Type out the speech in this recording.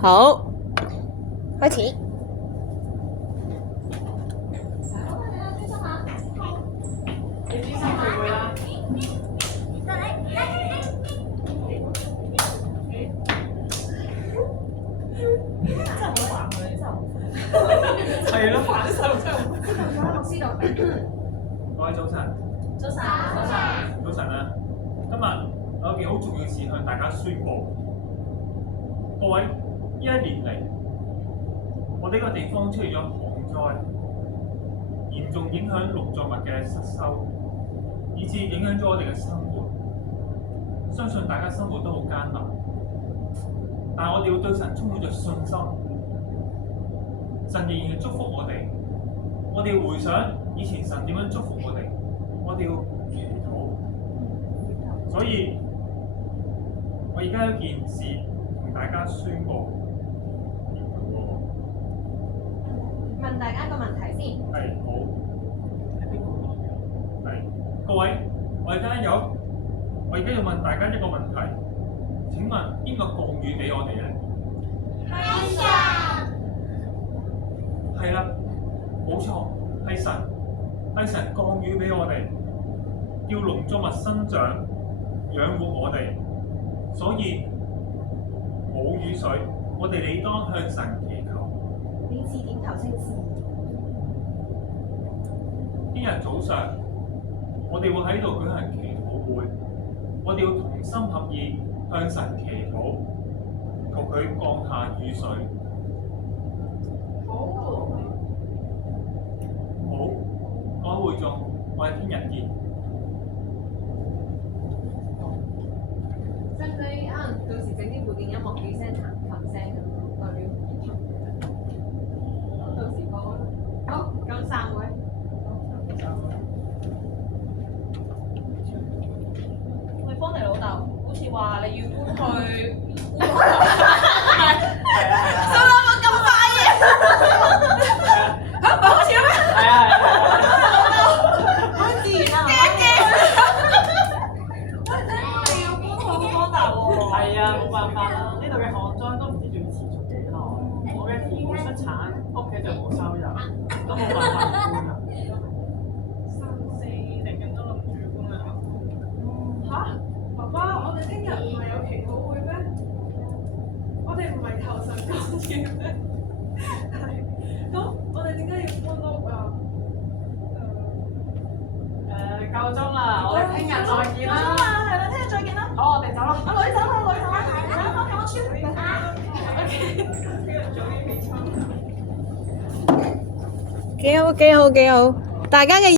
好，開始。你專心聚會啦。真係好煩佢，真係好煩。係咯，煩啲細路真係好煩。老師度。各位早晨。早晨。早晨。早晨啊！今日有件好重要事向大家宣佈。各位，呢一年嚟，我哋呢個地方出現咗旱災，嚴重影響農作物嘅失收，以致影響咗我哋嘅生活。相信大家生活都好艱難，但係我哋要對神充滿着信心。神仍然祝福我哋，我哋要回想以前神點樣祝福我哋，我哋要祈禱。所以，我而家有件事同大家宣佈。問大家一個問題先。係好。係各位，我而家要問大家一個問題。請問邊個降雨俾我哋咧？係神。係啦，冇錯，係神，係神降雨俾我哋，叫農作物生長，養活我哋。所以冇雨水，我哋理當向神祈求。你似點頭稱是。聽日早上，我哋會喺度舉行祈禱會，我哋要同心合意向神祈禱，求佢降下雨水。好，各位會眾，我哋聽日見。使唔使到時整啲背景音樂幾聲彈琴聲咁代表演出？到時播。好，咁散會。喂，邦尼老豆，好似話你要搬去。收啦！我咁快嘅。嚇！唔係好似咩？係啊。好自然啊！你要搬去加拿大喎。係啊，冇辦法啦，呢度嘅旱災都唔知仲要持續幾耐。我嘅父母出產，屋企就冇收入，都冇辦法搬啊。3、4嚟緊都諗住搬啊。嚇！爸爸，我哋聽日唔係有祈禱會咩？我哋唔係求神降雨咩？係。咁我哋點解要搬屋啊？夠鐘啦，我哋聽日再見啦。係啦，聽日再見啦。好，我哋走啦。阿女走啦，女走啦，係啦，翻屋企我穿。聽日早啲起床。幾好，幾好，幾好！大家嘅